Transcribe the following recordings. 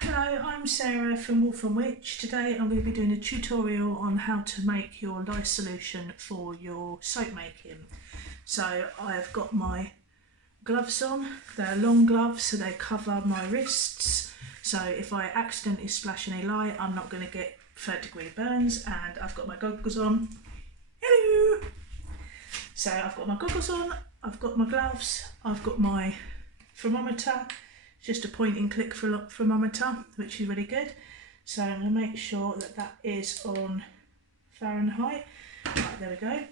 Hello, I'm Sarah from Wolf and Witch. Today I'm going to be doing a tutorial on how to make your lye solution for your soap making. So I've got my gloves on. They're long gloves, so they cover my wrists. So if I accidentally splash any lye, I'm not going to get 3rd-degree burns. And I've got my goggles on. Hello! So I've got my goggles on, I've got my gloves, I've got my thermometer. Just a point and click thermometer, which is really good. So I'm going to make sure that that is on Fahrenheit. Right, there we go.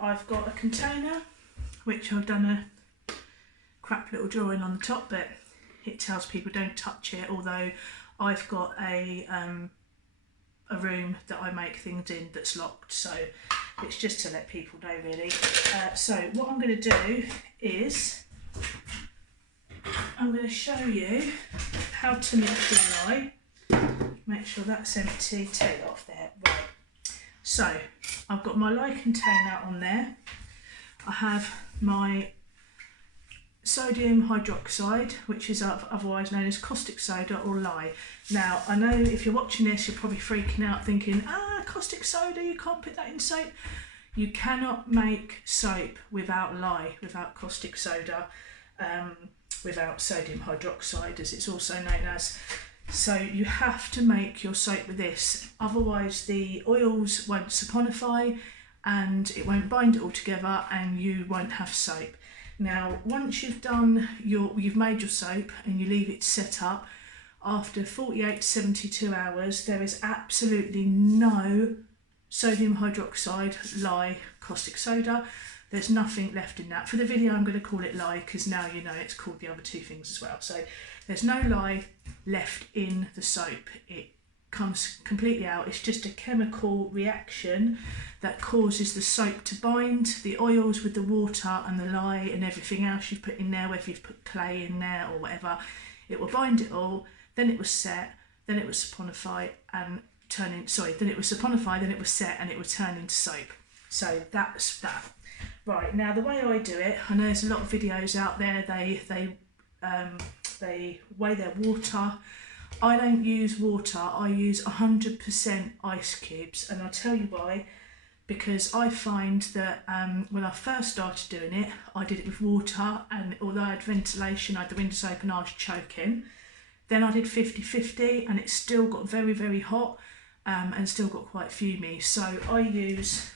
I've got a container, which I've done a crap little drawing on the top, but it tells people don't touch it, although I've got a room that I make things in that's locked, so it's just to let people know really. So what I'm going to do is I'm going to show you how to mix the lye. Make sure that's empty, take it off there. Right, so I've got my lye container on there. I have my sodium hydroxide, which is otherwise known as caustic soda or lye. Now, I know if you're watching this, you're probably freaking out thinking, caustic soda, you can't put that in soap. You cannot make soap without lye, without caustic soda. Without sodium hydroxide, as it's also known as. So you have to make your soap with this, otherwise the oils won't saponify and it won't bind it all together and you won't have soap. Now once you've made your soap and you leave it set up, after 48 to 72 hours there is absolutely no sodium hydroxide, lye, caustic soda. There's nothing left in that. For the video I'm going to call it lye because now you know it's called the other two things as well. So there's no lye left in the soap. It comes completely out. It's just a chemical reaction that causes the soap to bind the oils with the water and the lye and everything else you've put in there, whether you've put clay in there or whatever. It will bind it all, then it was set, then it was saponify and then it was saponify, then it was set and it would turn into soap. So that's that. Right, now the way I do it, I know there's a lot of videos out there, they weigh their water. I don't use water, I use 100% ice cubes, and I'll tell you why. Because I find that when I first started doing it, I did it with water, and although I had ventilation, I had the windows open, I was choking. Then I did 50-50 and it still got very, very hot and still got quite fumy. So I use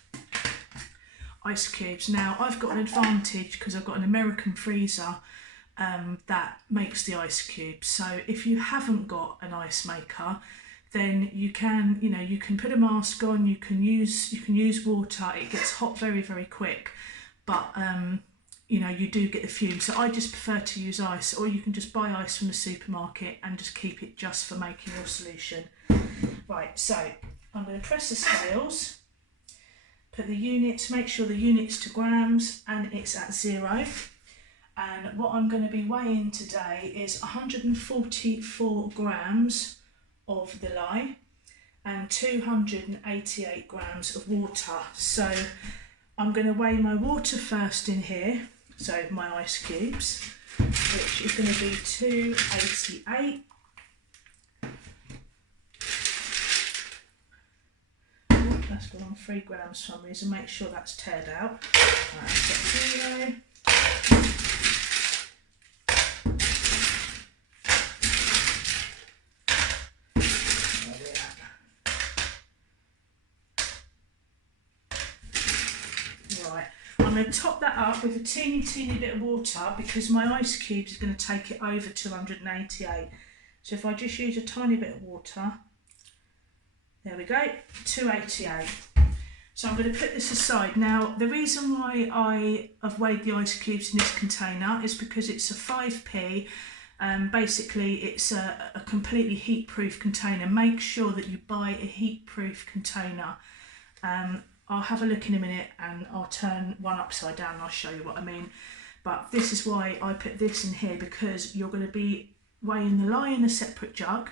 ice cubes. Now I've got an advantage because I've got an American freezer that makes the ice cubes. So if you haven't got an ice maker, then you can put a mask on, you can use water. It gets hot very, very quick, but you do get the fumes. So I just prefer to use ice, or you can just buy ice from the supermarket and just keep it just for making your solution. Right, so I'm going to press the scales. Put the units, make sure the unit's to grams and it's at 0. And what I'm going to be weighing today is 144 grams of the lye and 288 grams of water. So I'm going to weigh my water first in here, so my ice cubes, which is going to be 288. That's gone on 3 grams for some reason. Make sure that's tared out. Right, that's at 0. Right, I'm going to top that up with a teeny bit of water because my ice cubes is going to take it over 288. So if I just use a tiny bit of water. There we go, 288. So I'm going to put this aside. Now, the reason why I have weighed the ice cubes in this container is because it's a 5p. Basically, it's a completely heat-proof container. Make sure that you buy a heat-proof container. I'll have a look in a minute and I'll turn one upside down and I'll show you what I mean. But this is why I put this in here, because you're going to be weighing the lye in a separate jug.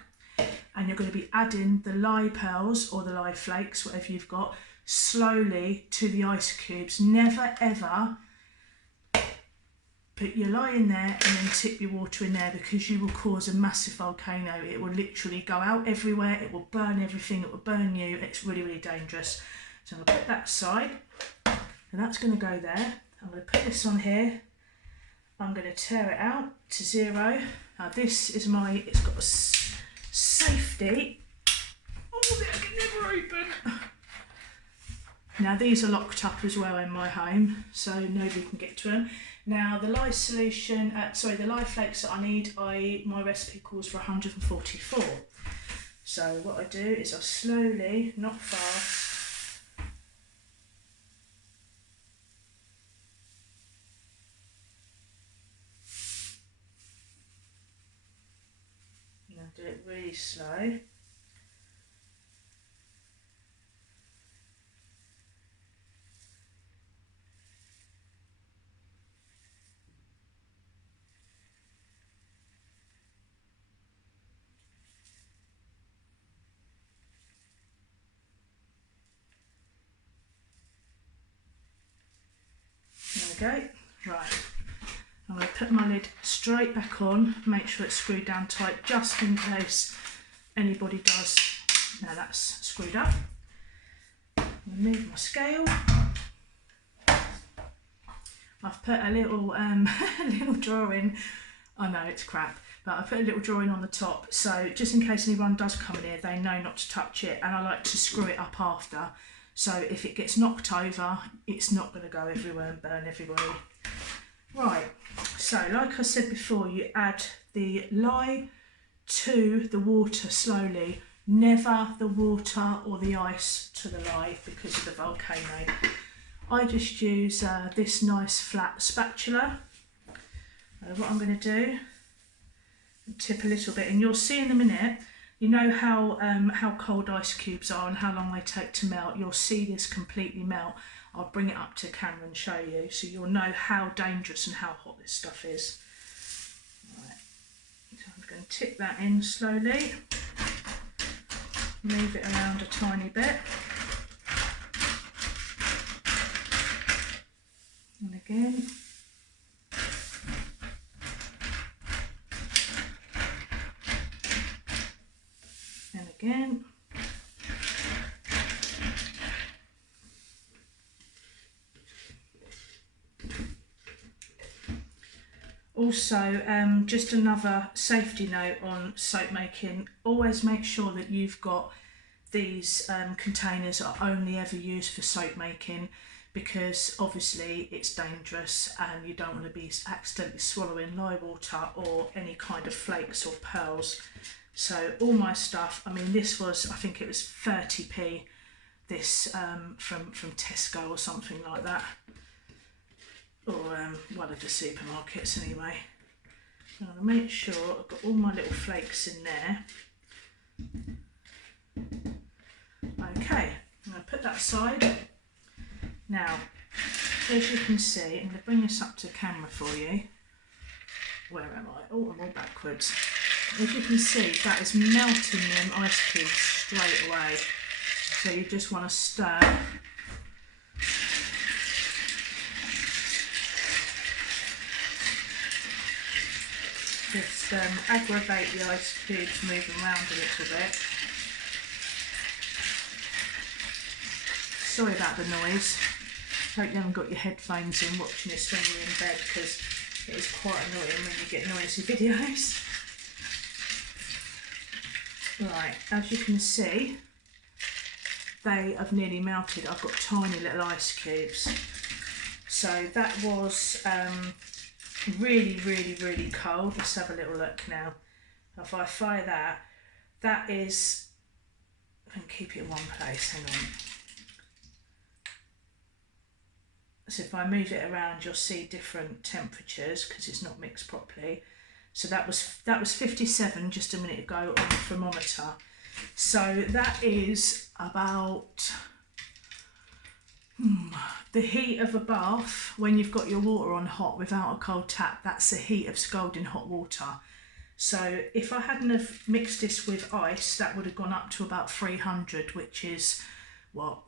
And you're going to be adding the lye pearls or the lye flakes, whatever you've got, slowly to the ice cubes. Never ever put your lye in there and then tip your water in there, because you will cause a massive volcano. It will literally go out everywhere, it will burn everything, it will burn you. It's really, really dangerous. So I'm going to put that aside, and that's going to go there. I'm going to put this on here. I'm going to tear it out to 0. Now this is my, it's got a safety. Oh, that can never open. Now these are locked up as well in my home, so nobody can get to them. Now the lye solution, the lye flakes that I need, my recipe calls for 144. So what I do is I slowly, not fast, do it really slow. There we go. Right. I'm going to put my lid straight back on, make sure it's screwed down tight just in case anybody does. Now that's screwed up. I'm going to move my scale. I've put a little little drawing. I know it's crap, but I put a little drawing on the top, so just in case anyone does come in here, they know not to touch it, and I like to screw it up after. So if it gets knocked over, it's not going to go everywhere and burn everybody. Right, so like I said before, you add the lye to the water slowly, never the water or the ice to the lye because of the volcano. I just use this nice flat spatula. What I'm going to do, tip a little bit, and you'll see in a minute, you know how cold ice cubes are and how long they take to melt. You'll see this completely melt. I'll bring it up to camera and show you, so you'll know how dangerous and how hot this stuff is. Right. So I'm going to tip that in slowly, move it around a tiny bit, and again. And again. Also, just another safety note on soap making, always make sure that you've got these containers are only ever used for soap making, because obviously it's dangerous and you don't want to be accidentally swallowing lye water or any kind of flakes or pearls. So all my stuff, I mean this was, I think it was 30p, this from Tesco or something like that, or one of the supermarkets anyway. I'm going to make sure I've got all my little flakes in there. Okay, I'm going to put that aside. Now, as you can see, I'm going to bring this up to the camera for you. Where am I? Oh, I'm all backwards. As you can see, that is melting them ice cubes straight away. So you just want to stir. Just aggravate the ice cubes, moving around a little bit. Sorry about the noise. Hope you haven't got your headphones in watching this when you're in bed, because it is quite annoying when you get noisy videos. Right, as you can see, they have nearly melted. I've got tiny little ice cubes. So that was really, really, really cold. Let's have a little look now. If I fire that, that is, I can keep it in one place, hang on. So if I move it around, you'll see different temperatures because it's not mixed properly. So that was 57 just a minute ago on the thermometer. So that is about the heat of a bath when you've got your water on hot without a cold tap. That's the heat of scalding hot water. So if I hadn't have mixed this with ice, that would have gone up to about 300, which is what,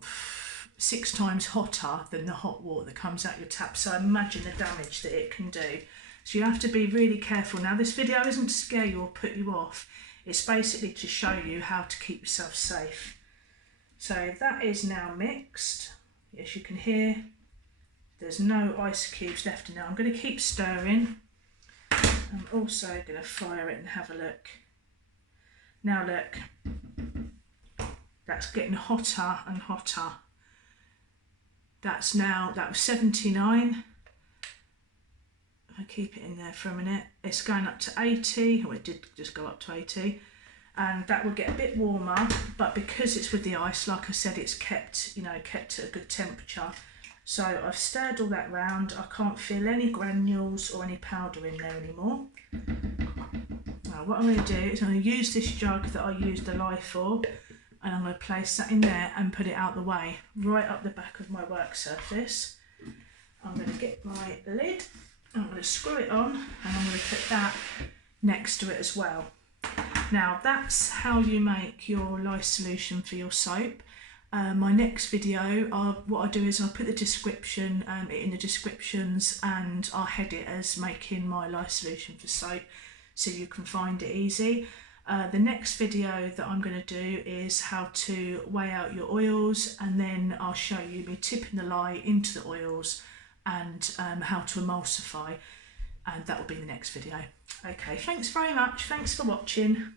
6 times hotter than the hot water that comes out your tap. So imagine the damage that it can do. So you have to be really careful. Now this video isn't to scare you or put you off, it's basically to show you how to keep yourself safe. So that is now mixed. As you can hear, there's no ice cubes left in there. I'm going to keep stirring. I'm also going to fire it and have a look. Now look, that's getting hotter and hotter. That was 79. If I keep it in there for a minute, it's going up to 80. Oh, it did just go up to 80. And that will get a bit warmer, but because it's with the ice, like I said, it's kept at a good temperature. So I've stirred all that round. I can't feel any granules or any powder in there anymore. Now what I'm going to do is I'm going to use this jug that I used the lye for, and I'm going to place that in there and put it out the way, right up the back of my work surface. I'm going to get my lid, I'm going to screw it on, and I'm going to put that next to it as well. Now that's how you make your lye solution for your soap. My next video, what I do is I'll put the description in the descriptions, and I'll head it as making my lye solution for soap, so you can find it easy. The next video that I'm going to do is how to weigh out your oils, and then I'll show you me tipping the lye into the oils and how to emulsify, and that will be the next video. Okay, thanks very much, thanks for watching.